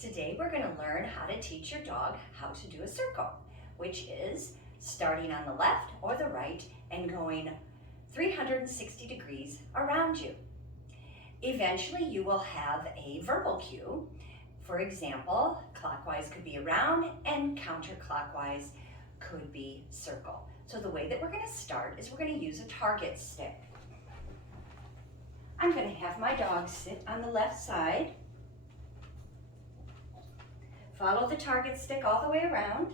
Today we're going to learn how to teach your dog how to do a circle, which is starting on the left or the right and going 360 degrees around you. Eventually you will have a verbal cue. For example, clockwise could be around and counterclockwise could be circle. So the way that we're going to start is we're going to use a target stick. I'm going to have my dog sit on the left side. Follow the target stick all the way around.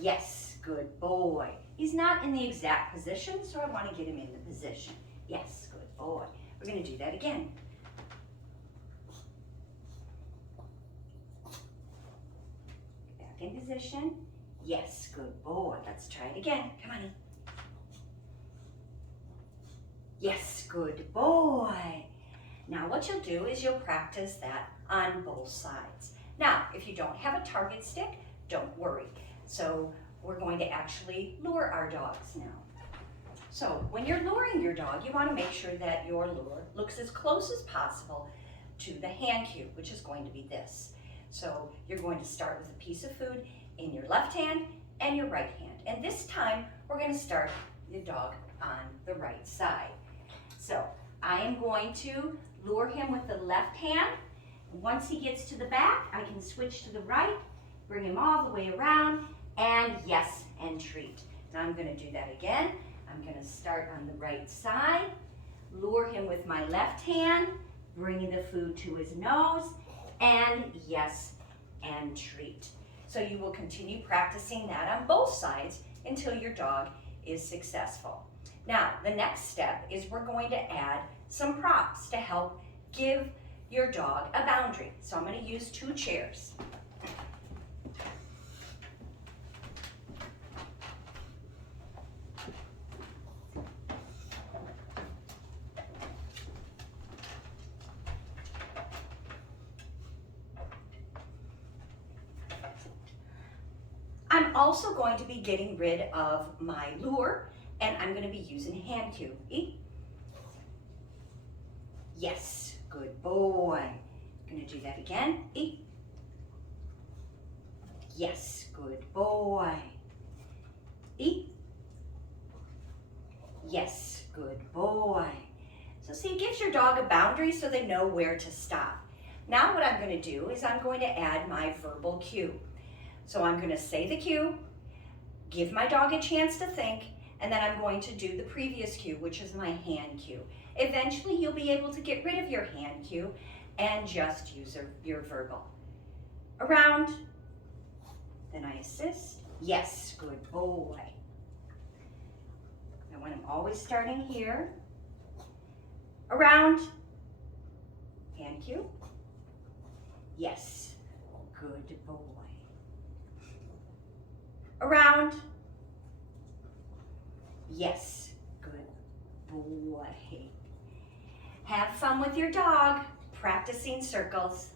Yes, good boy. He's not in the exact position, so I want to get him in the position. Yes, good boy. We're going to do that again. Back in position. Yes, good boy. Let's try it again. Come on in. Yes, good boy. Now what you'll do is you'll practice that on both sides. Now, if you don't have a target stick, don't worry. So we're going to actually lure our dogs now. So when you're luring your dog, you want to make sure that your lure looks as close as possible to the hand cue, which is going to be this. So you're going to start with a piece of food in your left hand and your right hand. And this time, we're going to start the dog on the right side. So I am going to lure him with the left hand. Once he gets to the back, I can switch to the right, bring him all the way around, and yes, and treat. Now I'm going to do that again. I'm going to start on the right side, lure him with my left hand, bringing the food to his nose, and yes, and treat. So you will continue practicing that on both sides until your dog is successful. Now, the next step is we're going to add some props to help give your dog a boundary. So I'm going to use 2 chairs. I'm also going to be getting rid of my lure, and I'm going to be using hand cue. Eat. Yes, good boy. I'm going to do that again. Eat. Yes, good boy. Eat. Yes, good boy. So see, it gives your dog a boundary so they know where to stop. Now what I'm going to do is I'm going to add my verbal cue. So I'm going to say the cue, give my dog a chance to think, and then I'm going to do the previous cue, which is my hand cue. Eventually, you'll be able to get rid of your hand cue and just use your verbal. Around, then I assist. Yes, good boy. I want him always starting here. Around, hand cue. Yes, good boy. Around. Yes, good boy. Have fun with your dog, practicing circles.